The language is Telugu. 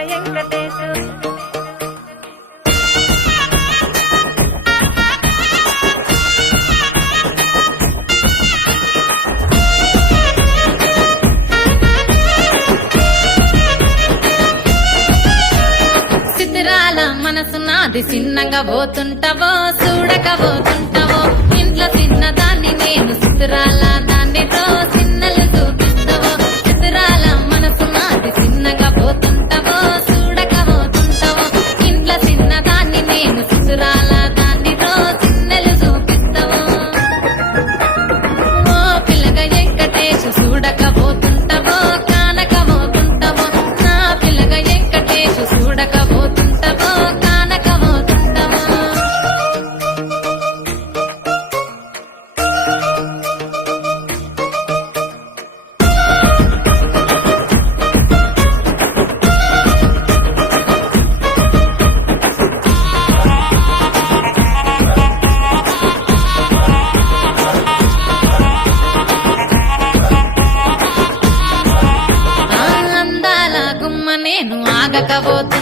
వెంకటేశు సిద్ధిరాల మనసు నాది చిన్నగా పోతుంటావో చూడక పోతుంటావో ఇంట్లో చిన్నదాన్ని నేను సిద్ధిరాల దాన్నితో చిన్నలు చూపిస్తావో సిద్ధిరాల మనసు నాది చిన్నగా పోతుంటావో చూడక పోతుంటావో ఇంట్లో చిన్నదాన్ని నేను సిద్ధిరాల దాన్నితో చిన్నలు చూపిస్తావో ఓ పిల్లగా వెంకటేశు చూడక పోతుంటావో కానక పోతుంటావో నా పిల్లగా వెంకటేశు చూడక పోతుంటావో కానక పోతుంటావో ఆ అందాల గుమ్మ నేను ఆగకపోతున్నా